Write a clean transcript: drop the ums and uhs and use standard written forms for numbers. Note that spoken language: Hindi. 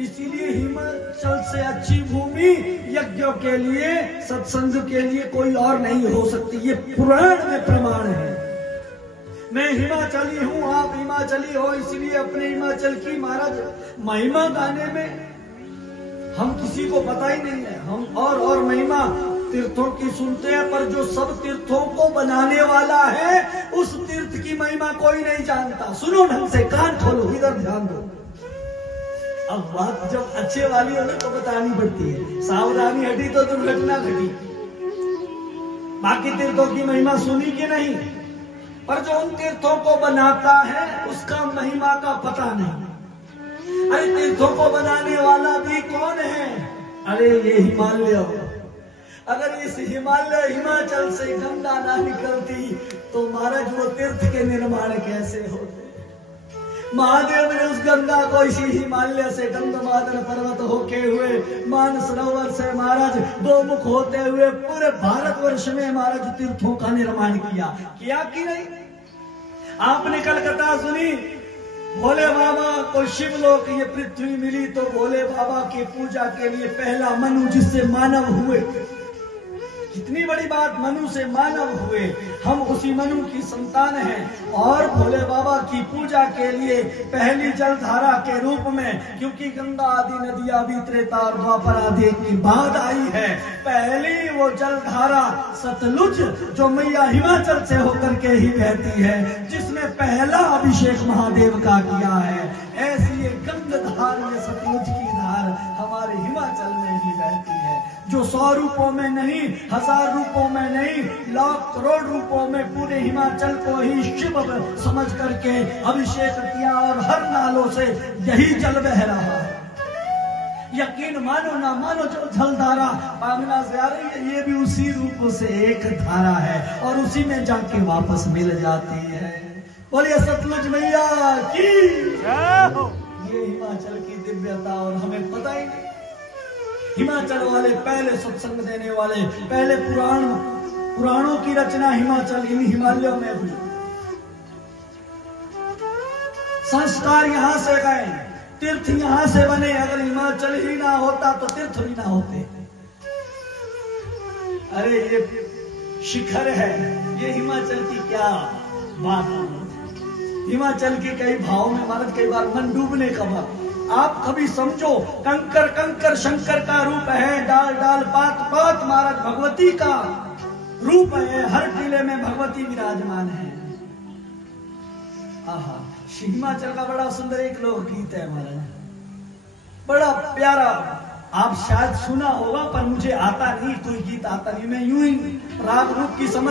इसीलिए हिमाचल से अच्छी भूमि यज्ञों के लिए, सत्संग के लिए कोई और नहीं हो सकती। ये पुराण में प्रमाण है। मैं हिमाचली हूं, आप हिमाचली हो, इसलिए अपने हिमाचल की महाराज महिमा गाने में हम किसी को पता ही नहीं है। हम और महिमा तीर्थों की सुनते हैं, पर जो सब तीर्थों को बनाने वाला है उस तीर्थ की महिमा कोई नहीं जानता। सुनो ढंग से, कान खोलो, इधर ध्यान दो। अब बात जब अच्छे वाली हो तो बतानी पड़ती है। सावधानी हटी तो दुर्घटना घटी। बाकी तीर्थों की महिमा सुनी कि नहीं, पर जो उन तीर्थों को बनाता है उसका महिमा का पता नहीं। अरे तीर्थों को बनाने वाला भी कौन है? अरे ये हिमालय। अगर इस हिमाचल से गंगा ना निकलती तो महाराज वो तीर्थ के निर्माण कैसे होते? महादेव ने उस गंगा को इसी हिमालय से गंधमादन पर्वत होके हुए मान सरोवर से महाराज दो मुख होते हुए पूरे भारतवर्ष में महाराज तीर्थों का निर्माण किया कि नहीं? आपने कलकत्ता सुनी, भोले बाबा को शिवलोक ये पृथ्वी मिली तो भोले बाबा की पूजा के लिए पहला मनु जिससे मानव हुए। कितनी बड़ी बात, मनु से मानव हुए। हम उसी मनु की संतान हैं और भोले बाबा की पूजा के लिए पहली जलधारा के रूप में, क्योंकि गंगा आदि नदियां भी त्रेता और द्वापर आदि की बाद आई है, पहली वो जलधारा सतलुज जो मैया हिमाचल से होकर के ही बहती है, जिसने पहला अभिषेक महादेव का किया है। ऐसी ये गंगधार, ये सतलुज की धार हमारे हिमाचल में ही बहती है, जो 100 रूपों में नहीं, 1000 रूपों में नहीं, लाख करोड़ रूपों में पूरे हिमाचल को ही शिव समझ करके अभिषेक किया और हर नालों से यही जल बह रहा है। यकीन मानो ना मानो, जो जलधारा पांगना से आ रही है ये भी उसी रूप से एक धारा है और उसी में जाके वापस मिल जाती है। बोलिए सतलुज मैया की। ये हिमाचल की दिव्यता और हमें पता ही नहीं। हिमाचल वाले पहले सत्संग देने वाले, पहले पुराणों की रचना हिमाचल, इन हिमालयों में हुई। संस्कार यहां से गए, तीर्थ यहां से बने। अगर हिमाचल ही ना होता तो तीर्थ भी ना होते। अरे ये शिखर है, ये हिमाचल की क्या बात है। हिमाचल के कई भाव में महाराज कई बार मन डूबने का भाव। आप कभी समझो, कंकर कंकर शंकर का रूप है, डाल डाल पात पात महाराज भगवती का रूप है। हर टीले में भगवती विराजमान है। आहा, हिमाचल का बड़ा सुंदर एक लोकगीत है महाराज, बड़ा प्यारा। आप शायद सुना होगा पर मुझे आता नहीं, कोई गीत आता नहीं। मैं यूं ही राग रूप की समझ